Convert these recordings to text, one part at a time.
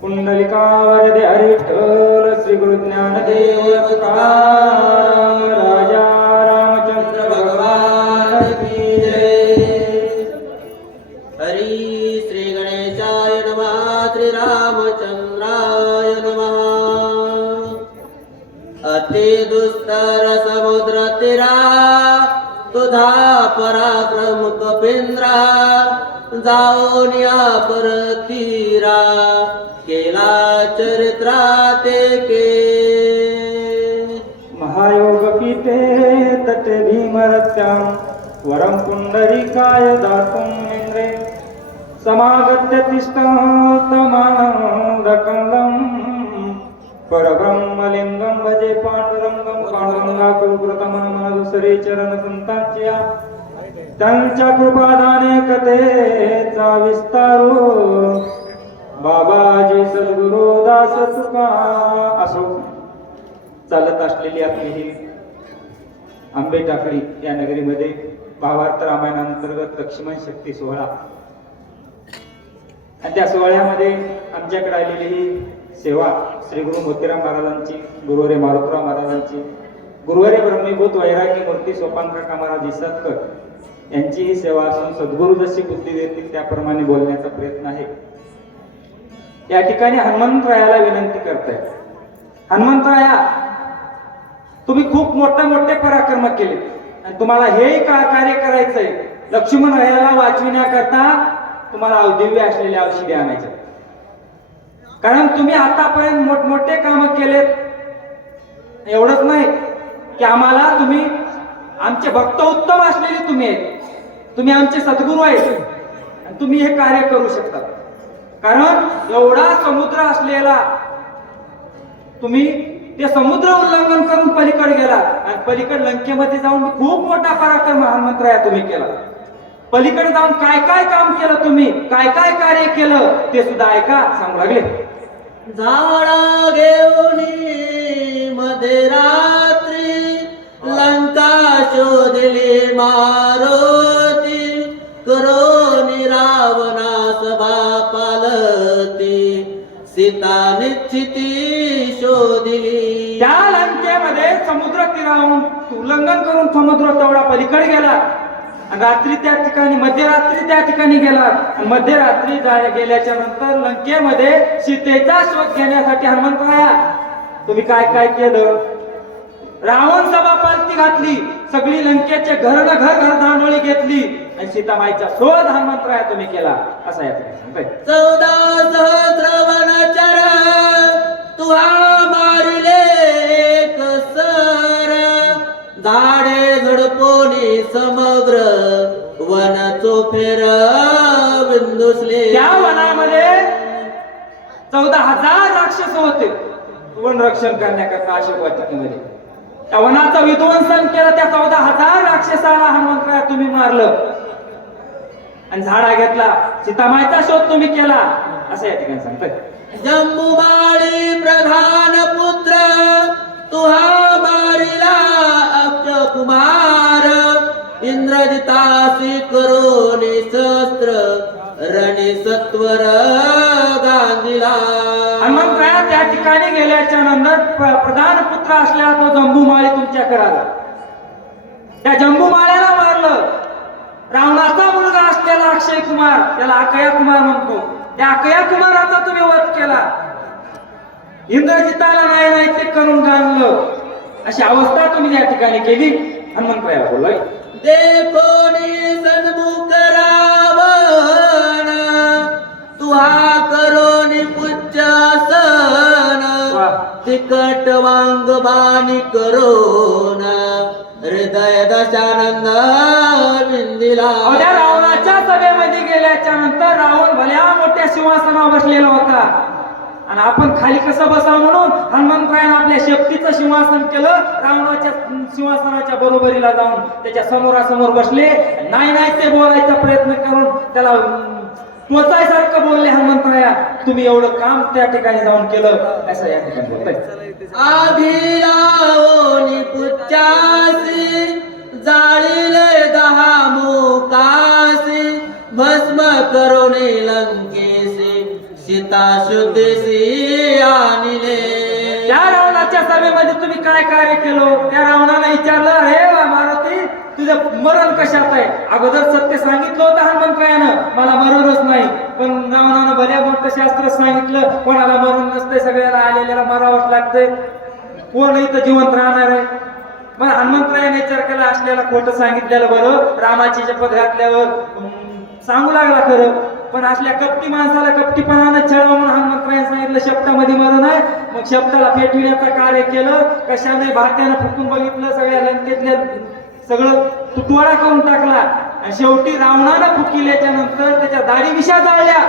पुंडलिकावरदे हरिठल श्री गुरु ज्ञानदेव राजा रामचंद्र भगवान की जय। हरि श्री गणेशाय नमः श्री रामचंद्राय नमः। अति दुस्तर समुद्र तीरा तुझा पराक्रम कपिंद्रा जाऊन या परतीरा केला चरित्रा ते के। महायोग पीते तटे भीमरत्यां वरं पुंडरीकाय दातुं इंद्रे समागत्य तिष्ठतमानन्दकन्दं परब्रह्मलिंगं भजे पांडुरंगं पांडुरंगाकुलकृतमनमनदुसरे चरण संतांच्या त्यांच्या कृपादाने कथेचा विस्तारो बाबाजी सद्गुरु दास तुका असो। चालत असलेली आपली ही आंबे टाकळी या नगरीमध्ये भावार्थ रामायणांतर्गत लक्ष्मण शक्ती सोहळा आणि त्या सोहळ्यामध्ये आमच्याकडे आलेली ही सेवा श्री गुरु मोतीराम महाराजांची, गुरुवरे मारुतराव महाराजांची, गुरुवरे ब्रह्मीभूत वैरागी मूर्ती सोपानका कामाराज इसतकर यांची ही सेवा असून सद्गुरु जशी बुद्धी देतील त्याप्रमाणे बोलण्याचा प्रयत्न आहे। या ठिकाणी हनुमंतरायाला विनंती करताय, हनुमंतराया तुम्ही खूप मोठे पराक्रम केले आणि तुम्हाला हे कार्य करायचंय। लक्ष्मण रायाला वाचविण्याकरता तुम्हाला दिव्य असलेल्या औषधी आणायचे, कारण तुम्ही आतापर्यंत मोठमोठे काम केलेत। एवढंच नाही की आम्हाला तुम्ही आमचे भक्त उत्तम असलेले तुम्ही आमचे सद्गुरू आहेत, तुम्ही हे कार्य करू शकता। कारण एवढा समुद्र असलेला तुम्ही ते समुद्र उल्लंघन करून पलीकडे गेला आणि पलीकडे लंकेमध्ये जाऊन खूप मोठा पराक्रम हनुमंतराया तुम्ही केला। पलीकडे जाऊन काय काय काम केलं तुम्ही, काय काय कार्य केलं ते सुद्धा ऐका सांगू लागले। झाडा घेऊनी मध्ये रात्री लंका शोधली मारुती करोनी रावणा सभा पालती सीता निश्चिती शोधली। त्या लंकेमध्ये समुद्र तीरावरून उल्लंघन करून समुद्र तेवढा पलीकडे गेला आणि रात्री त्या ठिकाणी मध्यरात्री त्या ठिकाणी गेला आणि मध्यरात्री गेल्याच्या नंतर लंकेमध्ये सीतेचा शोध घेण्यासाठी हनुमंतराया तुम्ही काय काय केलं। रावण सभा पालती घातली, सगळी लंकेचे घर धांडोळी घेतली आणि सीतामाईचा शोध हनुमंतराया तुम्ही केला असा या ठिकाणी 14 सहस्र वनचर तुहा मारिले एक सर झाडे झडपोनी समग्र वन चोफेर बिंदुसले। त्या वनामध्ये 14,000 राक्षस होते वन रक्षण करण्याकरता अशोक वाटिकेमध्ये। त्या वनाचं विध्वंसन केलं, त्या 14,000 राक्षसाला हनुमंतराया तुम्ही मारलं आणि झाडा घेतला, सीतामाईचा शोध तुम्ही केला असं या ठिकाणी सांगतात। जंबुमाळी प्रधान पुत्र तुहा मारिला अक्ष कुमार इंद्रजितासी करोनी शस्त्र रणी सत्वर गांधीला। हनुमंतराया त्या ठिकाणी गेल्याच्या नंतर प्रधान पुत्र असलेला तो जंबुमाळी तुमच्याकडे आला, त्या जंबुमाळ्याला मारलं। रावणाचा मुलगा असलेला अक्षय कुमार, त्याला अकया कुमार म्हणतो, त्या अकया कुमाराचा तुम्ही वध केला। इंद्रजिताला नाही ते करून गाणलं, अशी अवस्था तुम्ही या ठिकाणी केली। हनुमंतरायाला बोललोय देखोनी सन्मुख रावण तुहा करोनी पुच्छासन तिकट वांग बाणी करोना हृदय दशानंद विंदिला। रावणाच्या सभेमध्ये गेल्याच्या नंतर रावण भल्या मोठ्या सिंहासनावर बसलेला होता आणि आपण खाली कसं बसावं म्हणून हनुमंतरायाने आपल्या शेपटीचं सिंहासन केलं। रावणाच्या सिंहासनाच्या बरोबरीला जाऊन त्याच्या समोरासमोर बसले, नाही ते बोलायचा प्रयत्न करून त्याला टोचायसारखं बोलले। हनुमंतराया तुम्ही एवढं काम त्या ठिकाणी जाऊन केलं असं या ठिकाणी बोलताय। आधी लावणी सीता शुद्धीसी आणले. त्या रावणाच्या सभेमध्ये तुम्ही काय कार्य केलं? त्या रावणाने विचारलं, अरे वा मारुती, तुझं मरण कशात आहे? अगोदर सत्य सांगितलं होतं हनुमंतरायानं, मला मरणच नाही. पण रावणानं बऱ्या मोठं शास्त्र सांगितलं, कोणाला मरण नसतंय, सगळ्याला आलेल्याला मरावंच लागतंय, कोण इथं जिवंत राहणार आहे? मग हनुमंतरायाने विचार केला, असलेला खोटं सांगितलेलं बरं, रामाची शपथ घातल्यावर सांगू लागला खरं. पण असल्या कपटी माणसाला कपटीपणानं छळावं म्हणून हनुमंतरायाने सांगितलं शब्दामध्ये मरण आहे. मग शब्दाला पेटविण्याचं कार्य केलं. कशाने? भात्यानं फुकून बघितलं, सगळ्या लंकेतल्या सगळं तुटवाडा करून टाकला. आणि शेवटी रावणानं फुकिल्याच्या नंतर त्याच्या दाढी मिशा जाळल्या.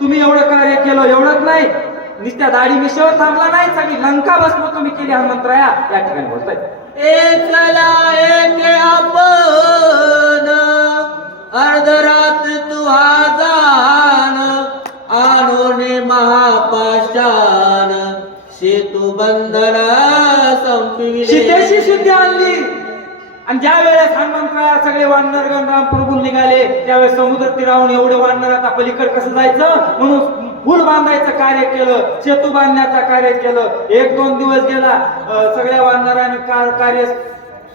तुम्ही एवढं कार्य केलं, एवढंच नाही, नुसत्या दाढी मिशावर थांबला नाही, सगळी लंका भस्म तुम्ही केली हनुमंतराया, या ठिकाणी बोलताय. एकला एक आपण अर्धरात तुहा जाण आणोने महापाषाण सेतू बंधन संपविले. सीतेची शुद्धी आणली. आणि ज्या वेळेस हनुमंतराया सगळे वानरगण रामप्रभू निघाले, त्यावेळेस समुद्र तीरावरून एवढे वानर आता पलीकडे कसं जायचं म्हणून पूल बांधायचं कार्य केलं, सेतू बांधण्याचं कार्य केलं. 1-2 दिवस गेला, सगळ्या वानराने कार्य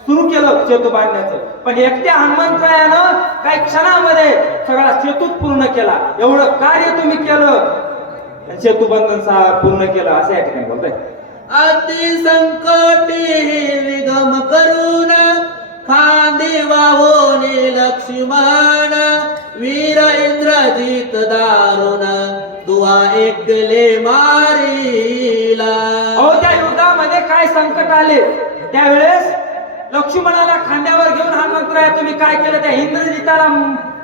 सुरू केलं सेतू बांधण्याचं. पण एकट्या हनुमंतरायानं काही क्षणामध्ये सगळा सेतूच पूर्ण केला. एवढं कार्य तुम्ही केलं, सेतू बंधन पूर्ण केलं, असं या ठिकाणी बोलताय. अति संकटी निगम करून खांदी वाहोनी लक्ष्मण वीर इंद्रजित दारुण दुआ एकले मारिला. अहो, त्या युद्धामध्ये काय संकट आले, त्यावेळेस लक्ष्मणाला खांद्यावर घेऊन हनुमंतराया तुम्ही काय केलं? त्या इंद्रजिताला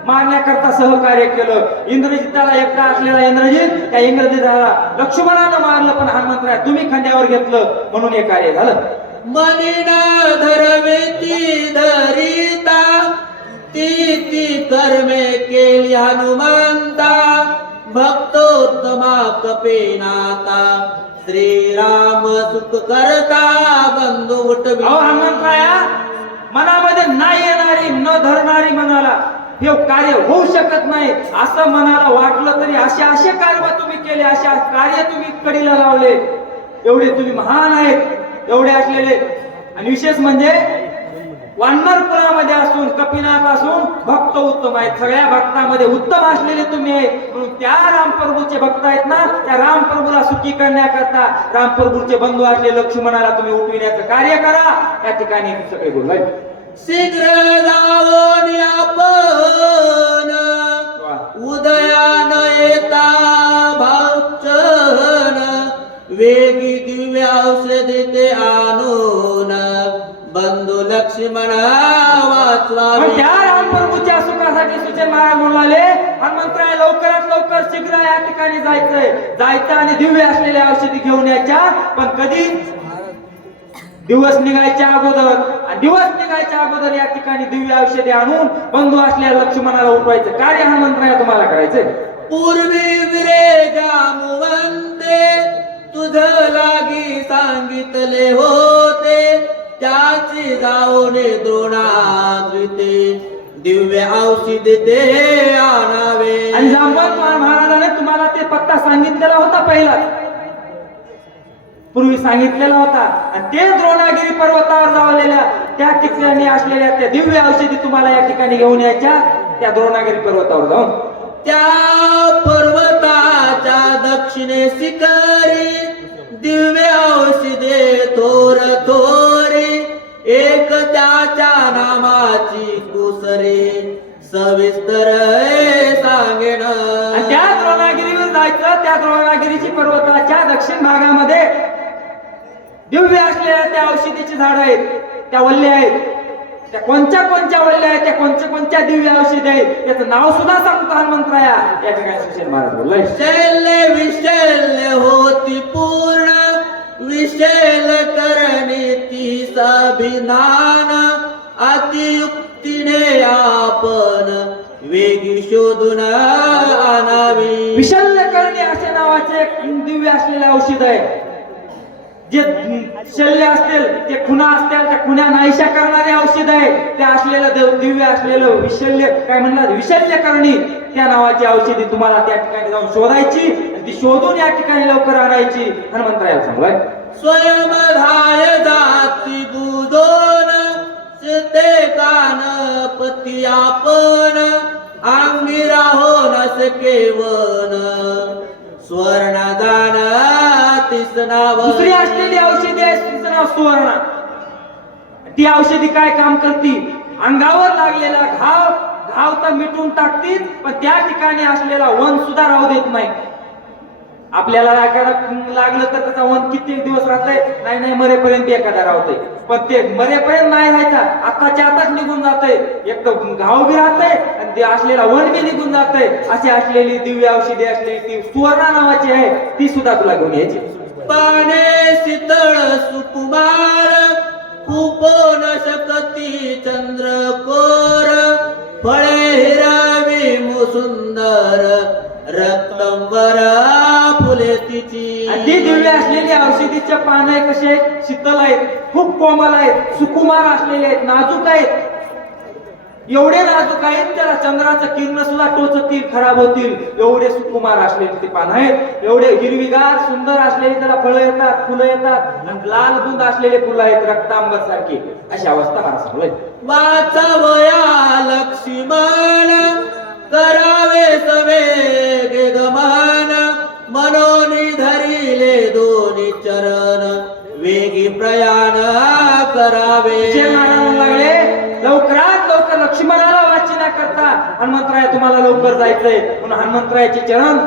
मारण्याकरता सहकार्य केलं. इंद्रजिताला एकटा असलेला इंद्रजित, त्या इंद्रजिताला लक्ष्मणानं मारलं, पण हनुमंतराया तुम्ही खांद्यावर घेतलं म्हणून हे कार्य झालं. मनीना धरवेती धरिता ती कर्मे केली हनुमंता भक्तोत्तमा कपेनाता श्रीराम सुख करता बंधू उठवी. हनुमंतराया, मनामध्ये नाही येणारी, न धरणारी मनाला हे कार्य होऊ शकत नाही असं मनाला वाटलं तरी असे कार्य तुम्ही केले, अशा कार्य तुम्ही कडीला लावले. एवढे तुम्ही महान आहेत, एवढे असलेले. आणि विशेष म्हणजे वानर कुळामध्ये असून, कपिनाथ असून भक्त उत्तम आहेत. सगळ्या भक्तामध्ये उत्तम असलेले तुम्ही आहेत. म्हणून त्या रामप्रभूचे भक्त आहेत ना, त्या रामप्रभूला सुखी करण्याकरता रामप्रभूचे बंधू असले लक्ष्मणाला तुम्ही उठविण्याचं कार्य करा. या ठिकाणी सगळे बोललाय. शीघ्र जावोनी आपण उदयान येता भावचन वेगी दिव्य औषधी ते आणून बंधू लक्ष्मण वाचवावे. त्या रामप्रभूच्या सुखासाठी सुचन महाराज म्हणाले, हनुमंतराया लवकरात लवकर शीघ्र या ठिकाणी जायचं आणि दिव्य असलेल्या औषधी घेऊन यायच्या. पण कधी? दिवस निघायच्या अगोदर. आणि दिवस निघायच्या अगोदर या ठिकाणी दिव्य औषधी आणून बंधू असलेल्या लक्ष्मणाला उठवायचं कार्य हनुमंतराया तुम्हाला करायचंय. पूर्वी विरे जामुवंते तुझ लागी सांगितले होते त्याची जाऊने द्रोणाद्विते दिव्य औषध ते आणावे. आणि जांबवंत महाराजाने तुम्हाला ते पत्ता सांगितलेला होता, पहिलाच पूर्वी सांगितलेला होता. आणि ते द्रोणागिरी पर्वतावर जावलेल्या त्या ठिकाणी असलेल्या त्या दिव्य औषधी तुम्हाला या ठिकाणी घेऊन यायच्या. त्या द्रोणागिरी पर्वतावर जाऊन त्या पर्वताच्या दक्षिणे शिखरी दिव्य औषधे थोर थोरी एक त्याच्या नामाची कुसरी सविस्तर सांगेन. त्या द्रोणागिरीवर जायचं. त्या द्रोणागिरीची पर्वताच्या दक्षिण भागामध्ये दिव्य असलेल्या त्या औषधीची झाडं आहेत, त्या वल्ल्या आहेत. त्या कोणत्या वल्ल्या आहेत, त्या कोणत्या दिव्य औषधी आहेत, त्याचं नाव सुद्धा सांगतो हनुमंतराया. या ठिकाणी सुशेन महाराज बोललाय. शैल्य विशैल्य होती पूर्ण विशैल करणे ती अभिधान अतियुक्तीने आपण वेगी शोधून आणावी. विशल्य करणे अशा नावाचे एक दिव्य असलेले औषध आहे. जे शल्य असतील, ते खुणा असतील, त्या खुण्या नाहीशा करणारे औषध आहे. ते असलेलं दिव्य असलेलं विशल्य काय म्हणणार, विशल्य करणी त्या नावाची औषधी तुम्हाला त्या ठिकाणी जाऊन शोधायची. ती शोधून या ठिकाणी लवकर आणायची हनुमंतरायाला सांगलाय. स्वयंधाय जाती बुदोन सिद्धे कान पती आपण अंगी राहो न सकेवन स्वर्ण दान तिसनाव. दुसरी असलेली औषधी आहे तिचं नाव सुवर्णा. ती औषधी काय काम करती? अंगावर लागलेला घाव तर मिटून टाकतील, पण त्या ठिकाणी असलेला वन सुद्धा राहू देत नाही. आपल्याला लागलं तर त्याचा वन किती दिवस राहतंय? नाही मरेपर्यंत एखादा राहतोय, पण ते मरेपर्यंत नाही राहायचा, आताच्या आताच निघून जातंय. एक तर घाव बी राहतंय आणि ते असलेला वन बी निघून जातंय. अशी असलेली दिव्य औषधी असलेली ती सुवर्णा नावाची आहे, ती सुद्धा तुला घेऊन यायची. पाने शीतळ सुकुमार खूपो न शकती चंद्रकोर फळे हिरवी सुंदर रक्तंबर फुले तिची. आणि ती दिव्य असलेली औषधीच्या पानं कसे आहेत? शीतल आहेत, खूप कोमल आहेत, सुकुमार असलेले आहेत, नाजूक आहेत. एवढे नाजूक आहेत त्याला चंद्राचं किरण सुद्धा टोचतील, खराब होतील, एवढे सुकुमार असलेले ते पान आहेत. एवढे हिरवीगार सुंदर असलेले त्याला फळं येतात, फुलं येतात, लाल बुंद असलेले फुलं आहेत रक्तांबर सारखी. अशी अवस्था मला सांगलोय. वाचवया लक्ष्मण करावे सवेगे गमन मनोनी धरिले दोन्ही चरण वेगी प्रयाण करावे. लागले लवकरात लवकर लक्ष्मणाला वाचना करता हनुमंतराय तुम्हाला लवकर जायचंय म्हणून हनुमंतरायाचे चरण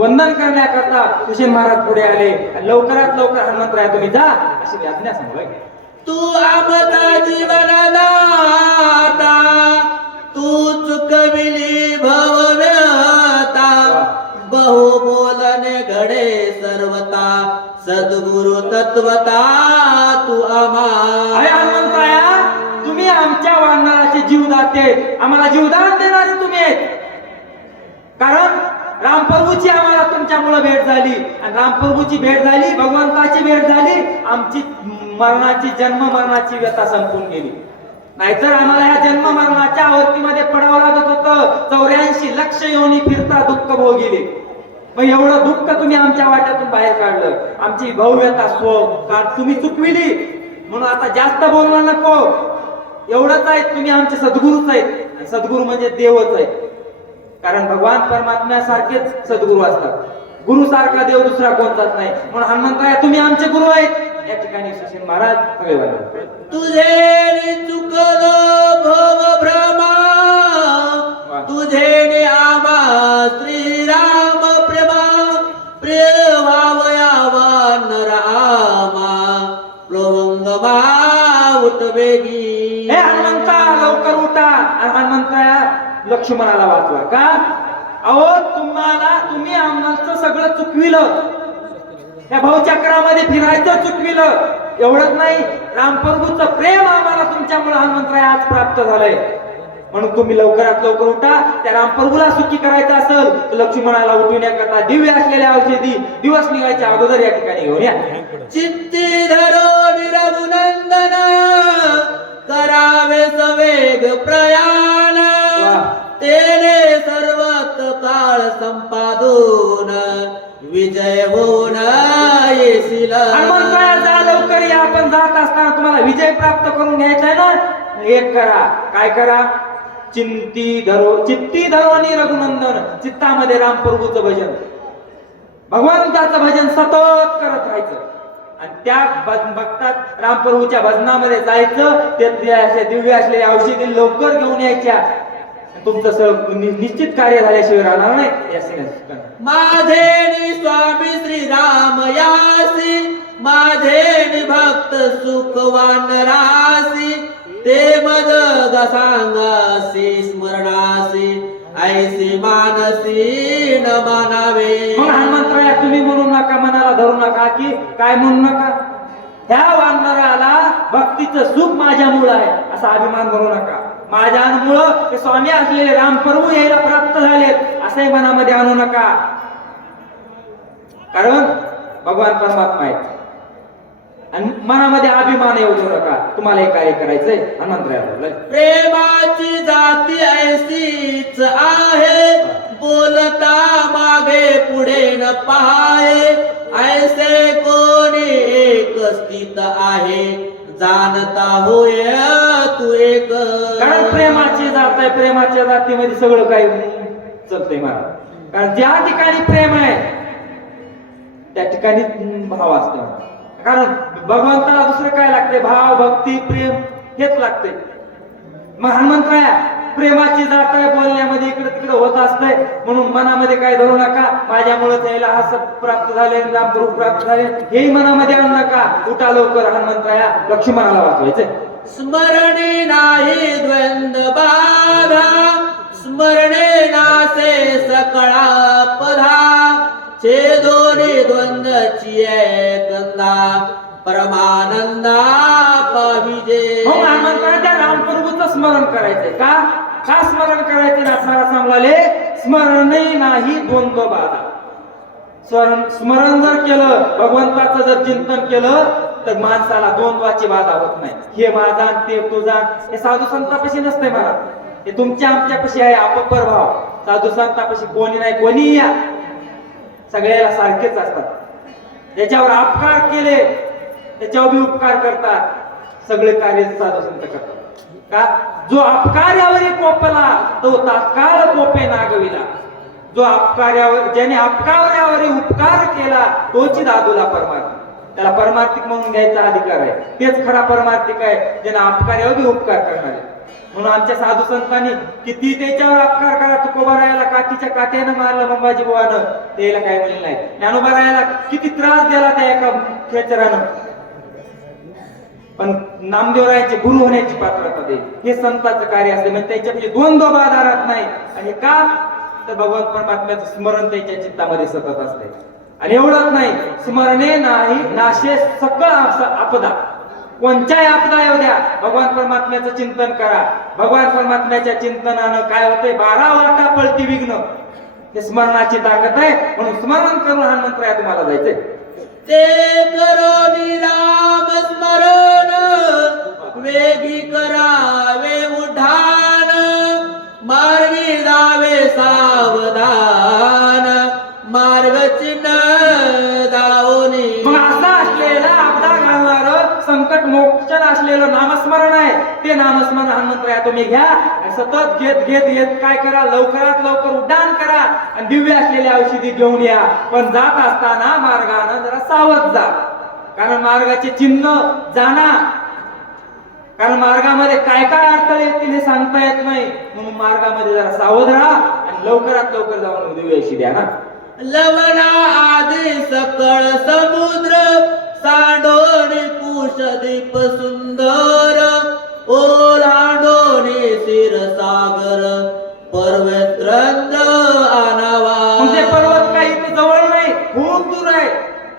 वंदन करण्याकरता कुशेन महाराज पुढे आले. लवकरात लवकर हनुमंतराय तुम्ही जा अशी आज्ञा सांगलोय. तू आमचा जीवनदाता तू चुकविली भवव्यता बहु बोलने घडे सर्वता सद्गुरु तत्वता तू आम्हा. हनुमंतराया तुम्ही आमच्या वानराचे जीवदाते, आम्हाला जीवदान देणारे तुम्ही आहेत. कारण रामप्रभूची आम्हाला तुमच्यामुळे भेट झाली आणि रामप्रभूची भेट झाली, भगवंताची भेट झाली, आमची मरणाची जन्म मरणाची व्यथा संपून गेली. नाहीतर आम्हाला या जन्म मरणाच्या आवर्तीमध्ये पडावं लागत होतं. 84 लक्ष योनी फिरता दुःख भोगिले. मग एवढं दुःख तुम्ही आमच्या वाट्यातून बाहेर काढलं. आमची भव्यता कारण तुम्ही चुकविली म्हणून आता जास्त बोलणं नको. एवढंच आहे, तुम्ही आमचे सद्गुरूच आहेत. सद्गुरू म्हणजे देवच आहेत. कारण भगवान परमात्म्यासारखेच सद्गुरू असतात. गुरु सारखा देव दुसरा कोणताच नाही. म्हणून हनुमंतराय तुम्ही आमचे गुरु आहेत. या ठिकाणी सुशील महाराज सगळे वाजले. तुझे चुकलो भव भ्रमा तुझे आमा श्रीराम प्रेमा प्रिय भावयावान रामा प्लवंगमा उठवेगी. हे हनुमंता लवकर उठा. आणि हनुमंतराया लक्ष्मणाला वाचवा का? अहो तुम्ही आम्हाला सगळं चुकविलं. या भावचक्रामध्ये फिरायचं चुकविलं. एवढंच नाही, रामप्रभूचं प्रेम आम्हाला तुमच्यामुळे हनुमंतराय आज प्राप्त झालंय. म्हणून तुम्ही लवकरात लवकर उठा. त्या रामप्रभूला सुखी करायचं असेल तर लक्ष्मणाला उठविण्याकरता दिव्य असलेल्या औषधी दिवस निघायच्या अगोदर या ठिकाणी घेऊन या. चित्ती धरो रघुनंदन करावे सवेग प्रयाण तेने सर्वत काळ संपादून विजय होऊन येशील. हनुमंतराया जा लवकर या. आपण जात असताना तुम्हाला विजय प्राप्त करून घ्यायचा आहे ना, एक करा. काय करा? चित्ती धरो आणि रघुनंदन. चित्तामध्ये रामप्रभूचं भजन, भगवंताचं भजन सतत करत राहायचं. आणि त्या भक्तात रामप्रभूच्या भजनामध्ये जायचं. ते दिव्य असलेल्या औषधी लवकर घेऊन यायच्या. तुमचं निश्चित कार्य झाल्याशिवाय राहणार नाही. माझे स्वामी श्रीराम यासी माझे भक्त सुखवान रासी ते मद सांगासी स्मरणासी ऐसी मानसी न मानावे. मग हनुमंतराया तुम्ही म्हणू नका, मनाला धरू नका की काय म्हणू नका. ह्या वानराला भक्तीचं सुख माझ्यामुळं आहे असा अभिमान करू नका. माझ्यामुळं ते स्वामी असलेले रामप्रभू यायला प्राप्त झालेत असंही मनामध्ये आणू नका. कारण भगवान परमात्मा आहे आणि मनामध्ये अभिमान येऊ देऊ नका. तुम्हाला हे कार्य करायचंय. हनुमंतराया प्रेमाची जाती ऐसीच आहे बोलता मागे पुढे न पाहाय ऐसे कोणी एक स्थित आहे जाणता होय तू एक. कारण प्रेमाची जात आहे, प्रेमाच्या जातीमध्ये सगळं काही चालतंय महाराज. कारण ज्या ठिकाणी प्रेम आहे त्या ठिकाणी भाव असतो. कारण भगवंताला दुसरं काय लागते? भाव, भक्ती, प्रेम हेच लागते. मग हनुमंत प्रेमाची जात आहे, बोलण्यामध्ये इकडे तिकडे होत असतंय म्हणून मनामध्ये काय धरू नका. माझ्यामुळे त्याला असं प्राप्त झाले, रामप्रभू प्राप्त झाले, हेही मनामध्ये आणू नका. उठा लवकर हनुमंतराया, लक्ष्मणाला वाचवायचंय. स्मरणे नाही द्वंद्व बाधा स्मरणे नासे सकळा पधा छेदोनी द्वंद्वची कंदा परमानंदा पाविजे. हो हनुमंतराया, त्या रामप्रभूचं स्मरण करायचंय. का का स्मरण करायचे? नाथमारा सांगले स्मरणे नाही द्वंद्व बाधा. स्मरण जर केलं, भगवंताचं जर चिंतन केलं तर माणसाला द्वंद्वाची बाधा होत नाही. हे माझा ते तुझा हे साधू संतापाशी नसते महाराज. हे तुमच्या आमच्यापाशी आहे अपपर भाव. साधू संतापाशी कोणी नाही, कोणी या सगळ्याला सारखेच असतात. त्याच्यावर अपकार केले त्याच्यावर बी उपकार करतात. सगळे कार्य साधू संत करतात. का जो अपकार्यावर कोपला तो तात्काळ कोपे नागविला. जो अपकार्यावर ज्याने अपकार्यावर उपकार केला तोची दादूला परमार्थिक. त्याला परमार्थिक म्हणून घ्यायचा अधिकार आहे. तेच खरा परमार्थिक आहे ज्याने अपकार्यावर बी उपकार करणार आहे. म्हणून आमच्या साधू संतांनी किती त्याच्यावर अपकार करा. तुकोबारायाला काठीच्या काठ्यानं मारलं मंबाजी बुवानं, त्याला काय म्हणलं नाही. ज्ञानोबारायाला किती त्रास दिला त्या एका खेचरानं, पण नामदेवरायांचे गुरु होण्याची पात्रता दे. हे संतांचं कार्य असते. म्हणजे त्याच्यापैकी द्वंद्व बाधा राहत नाही. आणि का तर भगवंत परमात्म्याचं स्मरण त्याच्या चित्तामध्ये सतत असते. आणि एवढंच नाही, स्मरणे नाही नाशे सकळ आपदा. कोणत्याही आपदा येऊ द्या, भगवान परमात्म्याचं चिंतन करा. भगवान परमात्म्याच्या चिंतनानं काय होतंय? 12 वाटा पळती विघ्न. हे स्मरणाची ताकद आहे. म्हणून स्मरण करून हनुमंतराया तुम्हाला जायचंय. ते करोनी राम स्मरण वेगी करावे उठान मार्गी जावे सावधान मार्ग चिन्ह दावनी. मग असं असलेलं आपदा घालणारं संकट मोक्षण असलेलं नामस्मरण आहे. ते नामस्मरण हनुमंतराया तुम्ही घ्या. सतत घेत घेत घेत काय करा? लवकरात लवकर उड्डाण करा आणि दिव्य असलेल्या औषधी घेऊन या. पण जात असताना मार्गानं जरा सावध जा. कारण मार्गाचे चिन्ह जाणा. कारण मार्गामध्ये काय काय अडथळे येतील हे सांगता येत नाही. म्हणून मार्गामध्ये जरा सावध राहा आणि लवकरात लवकर जाऊन दिव्य औषधी द्या ना. लवणा आदी सकळ समुद्र सांडोनी कुशदीप सुंदर ओलांडोनी क्षीरसागर पर्वत्रंद आनावा. म्हणजे पर्वत काही इथे जवळ नाही, खूप दूर आहे.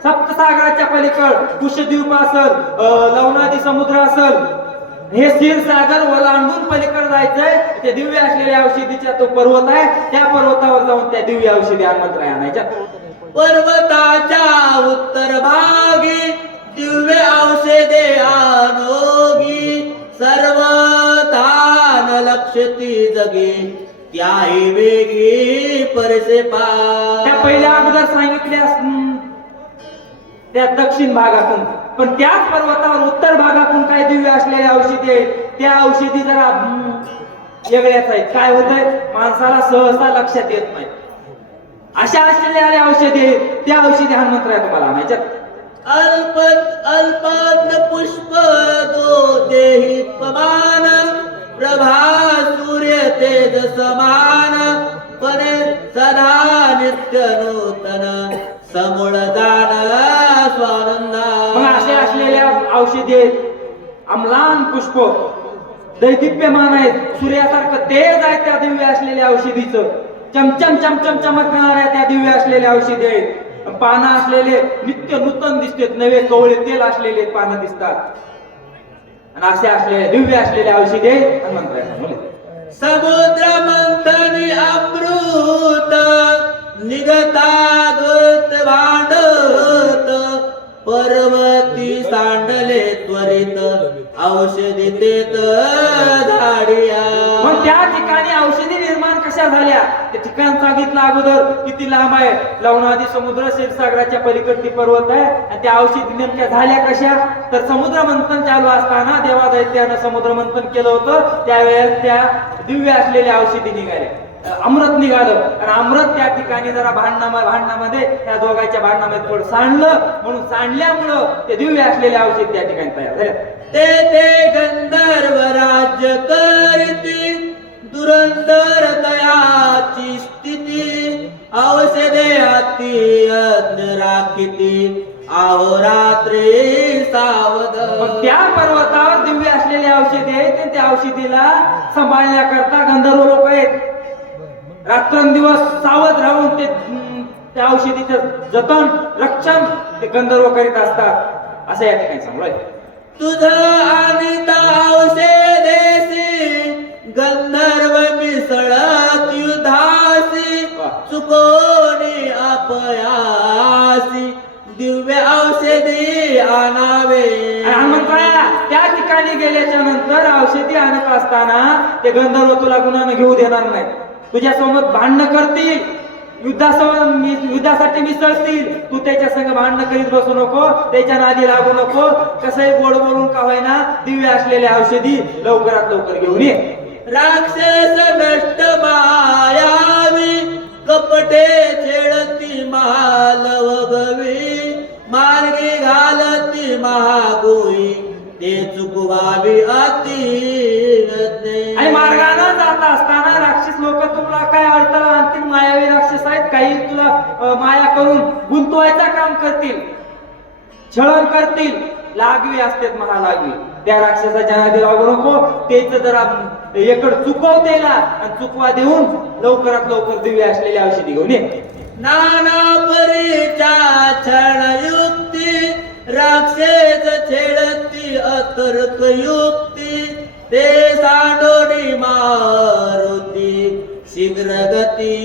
सप्तसागराच्या पलीकड कुशद्वीप असल, लवणादी समुद्र असल, हे क्षीरसागर ओलांडून पलीकडे जायचंय. ते दिव्य असलेल्या औषधीचा तो पर्वत आहे. त्या पर्वतावर जाऊन त्या दिव्य औषधी हनुमंतराया आणायच्या. पर्वताच्या उत्तर भागी दिव्य औषधे आनोगी सर्व धान लक्षती जगी त्याही वेगी परसे पा. त्या पहिल्या अगोदर सांगितल्या त्या दक्षिण भागातून, पण त्याच पर्वतावर उत्तर भागातून काय दिव्य असलेल्या औषधी आहेत. त्या औषधी जरा वेगळ्याच आहेत. काय होतंय? माणसाला सहसा लक्षात येत नाही. अशा असलेल्या औषधी आहेत. त्या औषधी हनुमंतराया तुम्हाला आणायच्यात. अल्पज्ञ पुष्प तो देहि पमान प्रभा सूर्य तेज समान परे सदा नित्य नूतन समूळ दान स्वानंदा. मग असे असलेल्या औषधी आहेत. अम्लान पुष्प दैदिप्यमान आहेत. सूर्यासारखं तेज आहे त्या दिव्य असलेल्या औषधीचं. चमचम चमचम चमकणाऱ्या त्या दिव्य असलेल्या औषधी आहेत. पानं असलेले नित्य नूतन दिसतात. नवे कवळे तेल असलेले पानं दिसतात. आणि असे असलेले दिव्य असलेले औषधी आहेत हनुमंतराया सांगले. समुद्र मंथनी अमृत निगता दूत भांडत पर्वती सांडले त्वरित औषधी तेत झाडिया. मग त्या ठिकाणी औषधी निर्माण कशा कशा झाल्या ते ठिकाण सांगितलं अगोदर किती लांब आहे. लवणादी समुद्र क्षीरसागराच्या पलीकडची पर्वत आहे. आणि त्या औषधी नेमक्या झाल्या कशा तर समुद्र मंथन चालू असताना देवादैत्यानं समुद्र मंथन केलं होतं. त्यावेळेस त्या दिव्य असलेल्या औषधी निघाल्या, अमृत निघालं. आणि अमृत त्या ठिकाणी जरा भांडणामध्ये त्या दोघांच्या भांडणामध्ये थोडं सांडलं, म्हणून सांडल्यामुळं ते दिव्य असलेल्या औषध त्या ठिकाणी तयार झाले. ते गंधर्व राज्य करती दुरंदर तयाची स्थिती औषधे अति यज्ञ राखिती अहोरात्री सावध. मग त्या पर्वतावर दिव्य असलेले औषधी आहेत आणि त्या औषधीला सांभाळण्याकरता गंधर्व लोक आहेत. रात्रंदिवस सावध राहून ते त्या औषधीचं जतन रक्षण ते गंधर्व करीत असतात असं या ठिकाणी सांगलंय. तुझ आणि औषधेसी गंधर्व मिसळत युधासी चुकोनी अपयासी दिव्य औषधी आणावे. हनुमंतराया त्या ठिकाणी गेल्याच्या नंतर औषधी आणत असताना ते गंधर्व तुला गुणानं घेऊ देणार नाही. तुझ्या सोबत भांडणं करतील, युद्धासाठी मिसळतील. तू त्याच्या संग भांडणं करीत बसू नको, त्याच्या नादी लागू नको. कसंही गोड बोलून का होईना दिव्य असलेल्या औषधी लवकरात लवकर घेऊन ये. राक्षस नष्ट मायावी कपटे छेडती महालवगवी मार्गी घालती महागोई ते चुकवावी अति. आणि मार्गाने जात असताना राक्षस लोक तुला काय अडथळा आणतील. मायावी राक्षस आहेत, काही तुला माया करून गुंतवायचं काम करतील, छळण करतील. लागवी असतात महालागवी, त्या राक्षसाच्या नादी लागू नको. तेच जरा एकड चुकव त्याला आणि चुकवा देऊन लवकरात लवकर दिव्य असलेली औषधी घेऊन ये. नाना परीच्या छळ युक्ती राक्षस छेडती अतर्क युक्ती ते सांडोनी मारुती शीघ्र गती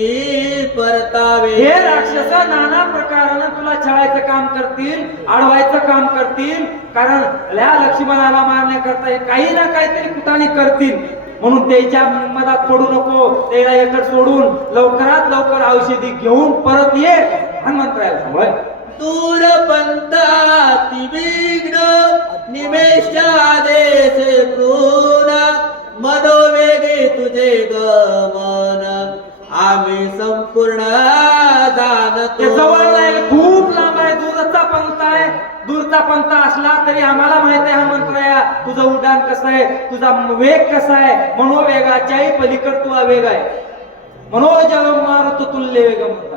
परतावे. हे राक्षस नाना प्रकारानं तुला छळायचं काम करतील, अडवायचं काम करतील. कारण या लक्ष्मणाला मारण्याकरता हे काही ना काहीतरी कुटाने करतील. म्हणून त्याच्या मधात पडू नको, त्याला एकड सोडून लवकरात लवकर औषधी घेऊन परत ये. हनुमंतरायाला सांगोय. दूर पंथाती विघ्न निमेषादेश क्रूर मनोवेगे तुझे गमन आम्ही संपूर्ण जाणतो. जवळ नाही, खूप लांब आहे, दूरचा पंथ आहे. दूरचा पंथ असला तरी आम्हाला माहित आहे हनुमंतराया तुझं उड्डाण कसं आहे, तुझा वेग कसा आहे. मनोवेगाच्याही पलीकड तुझा वेग आहे. मनोज मारुत तुल्य वेग म्हणतात.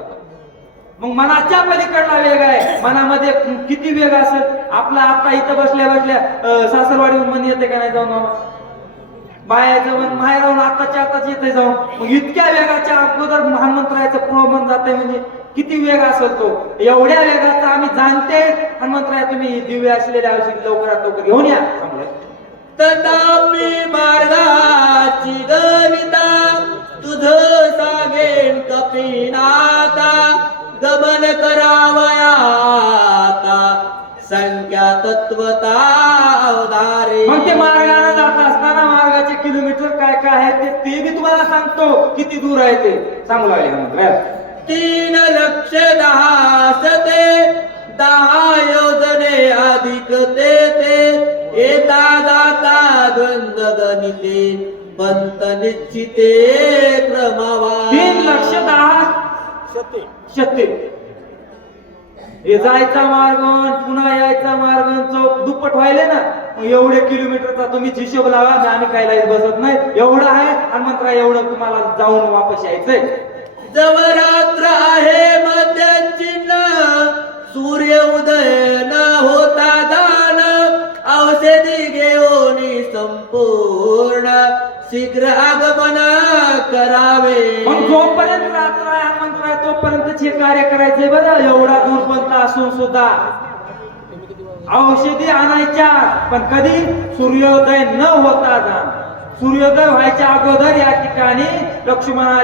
मग मनाच्या पलीकडला वेग आहे. मनामध्ये किती वेग असेल आपला. आता इथं बसल्या सासरवाडी मन येते का नाही जाऊन बायाचं मन माहेर राहून आताच्या आताच येते जाऊन. मग इतक्या वेगाच्या अगोदर हनुमंतरायाचं प्रोमन जाते म्हणजे किती वेग असेल तो. एवढ्या वेगाचा आम्ही जाणते. हनुमंतराया तुम्ही दिव्य असलेल्या औषधी लवकरात लवकर घेऊन या. तथापि मार्गाची गणिता तुझ सांगेन कपिनाथा गमन करावयाता संख्या तत्वता अवधारे. मग ते मार्गाने जात असताना मार्गाचे किलोमीटर काय काय आहे ते मी तुम्हाला सांगतो. किती दूर आहे ते सांगू लागले हनुमंतराया. 3 लक्ष 10 सते 10 योजने अधिक ते येता जाता द्वंद्व गणिते पंत निश्चिते क्रमवा. 3 लक्ष 10 शते हे जायचा मार्ग पुन्हा यायचा मार्ग चौक दुप्पट व्हायले ना. मग एवढे किलोमीटरचा तुम्ही हिशोब लावा. आम्ही काय लाईत बसत नाही. एवढं आहे हनुमंतराय, एवढं तुम्हाला जाऊन वापस यायचंय. जवरात्र आहे मध्यचिन्ह सूर्य उदय न होता जाण औषधी घेऊन संपूर्ण शीघ्र आगमन करावे. मग जोपर्यंत रात्र आहे हनुमंतराय तोपर्यंत हे कार्य करायचंय बरं. एवढा दूरपंथ असून सुद्धा औषधी आणायच्या. पण कधी सूर्योदय न होता जाण. सूर्योदय व्हायच्या अगोदर या ठिकाणी लक्ष्मणाला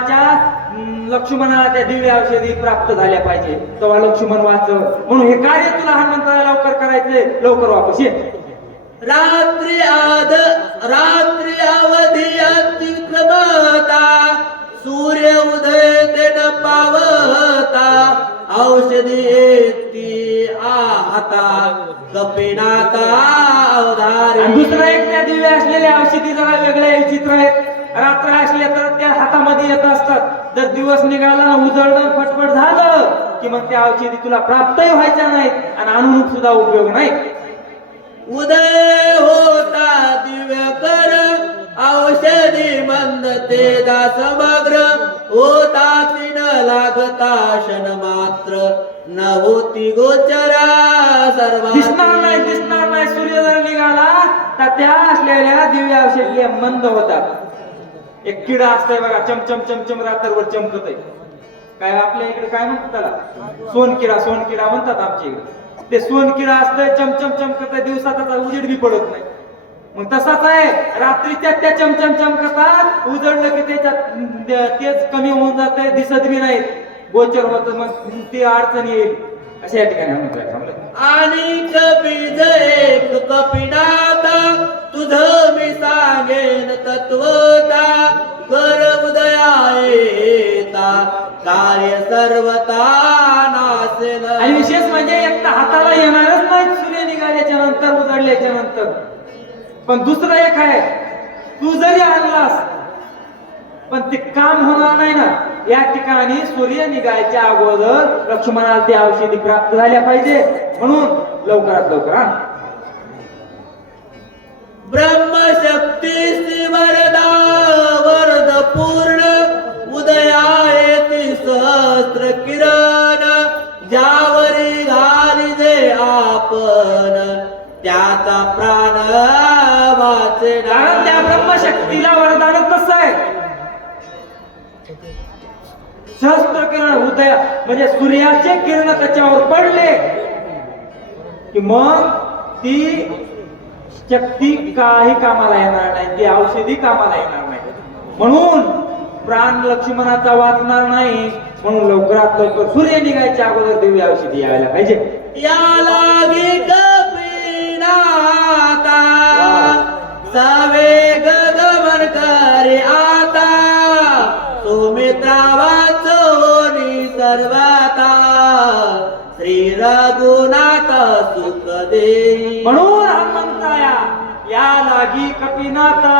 त्या दिव्य औषधी प्राप्त झाल्या पाहिजे. तेव्हा लक्ष्मण वाचव. म्हणून हे कार्य तुला हनुमंतराला लवकर करायचंय. लवकर वापस ये. रात्री अवधी अतिक्रमता सूर्य पावता औषधी येती आता कपिनाथा अवधारी. आणि दुसरं एक त्या दिव्य असलेल्या औषधी जरा वेगळे चित्र आहेत. रात्र असले तर त्या हातामध्ये येत असतात. जर दिवस निघाला उजळलं फटफट झालं की मग त्या औषधी तुला प्राप्तही व्हायच्या नाहीत आणि आणून सुद्धा उपयोग नाही. उदय होता दिव्य कर औषधी मंद तेजा समग्र होता तीन लागता क्षण मात्र न होती गोचरा सर्व. दिसणार नाही सूर्य जर निघाला तर त्या असलेल्या दिव्य औषधी मंद होतात. एक किडा असतंय बघा, चमचम चमचम रात्रभर चमकत आहे. काय आपल्या इकडे काय म्हणतात त्याला? सोनकिडा म्हणतात आमच्या इकडे. ते सोनकिडा असतंय, चमचम चमकत आहे, दिवसात त्याचा उजेड बी पडत नाही. मग तसाच आहे, रात्रीच्या त्या चमचम चमकतात, उजळलं की त्याच्यात तेच कमी होऊन जाते, दिसत बी नाही, गोचर होत, मग ती अडचण येईल. अशा या ठिकाणी म्हणतोय. आणि कपिज एक कपिनाथा तुझ मी सांगेन तत्वता कर उदया येता कार्य सर्वता नासेन. आणि विशेष म्हणजे एक तर हाताला येणारच नाही सूर्य निघाल्याच्या नंतर, उजळल्याच्या नंतर. पण दुसरं एक आहे, तू जरी आणलास पण ते काम होणार नाही ना. या ठिकाणी सूर्य निघायच्या अगोदर लक्ष्मणाला ती औषधी प्राप्त झाल्या पाहिजे, म्हणून लवकरात लवकर आण. ब्रह्मशक्ती वरदा वरद पूर्ण उदया येती सहस्त्र किरण ज्यावरी घाली जे आपण त्याचा प्राण वाचे. कारण त्या ब्रह्मशक्तीला वरदान कसं आहे? सहस्त्र किरण उदय म्हणजे सूर्याचे किरण त्याच्यावर पडले की मग ती शक्ती काही कामाला येणार नाही, ती औषधी कामाला येणार नाही. म्हणून प्राण लक्ष्मणाचा वाचणार नाही, म्हणून लवकरात लवकर सूर्य निघायच्या अगोदर दिव्य औषधी यायला पाहिजे. या लागी कपिनाथा सवेग गमन करे आता सुमित्रा वाचोनी सर्वता श्री रघुनाथ सुख देई. म्हणून हनुमंताया या लागी कपिनाथा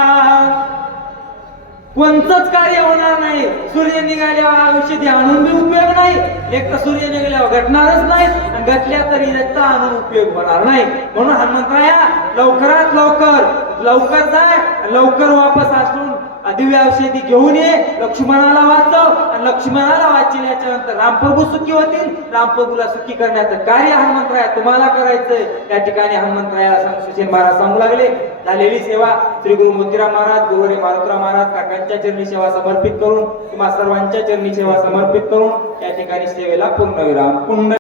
कोणतंच कार्य होणार नाही. सूर्य निघाल्यावर औषधी आणून बी उपयोग नाही. एक तर सूर्य निघाल्यावर घटणारच नाही, आणि घटल्या तरी त्याचा आणून उपयोग होणार नाही. म्हणून हनुमंतराया लवकरात लवकर जाय, लवकर वापस असून दिव्य औषधी घेऊन ये, लक्ष्मणाला वाचव. आणि लक्ष्मणाला वाचल्याच्या नंतर रामप्रभू सुखी होतील. रामप्रभूला सुखी करण्याचं कार्य हनुमंतराया तुम्हाला करायचंय. त्या ठिकाणी हनुमंतरायाला सुशील महाराज सांगू लागले, झालेली सेवा श्री गुरु मोतीराम महाराज, गुरुवारी मारुतराव महाराज काकांच्या चरणी सेवा समर्पित करून, तुम्हा सर्वांच्या चरणी सेवा समर्पित करून या ठिकाणी सेवेला पूर्णविराम. पुण्य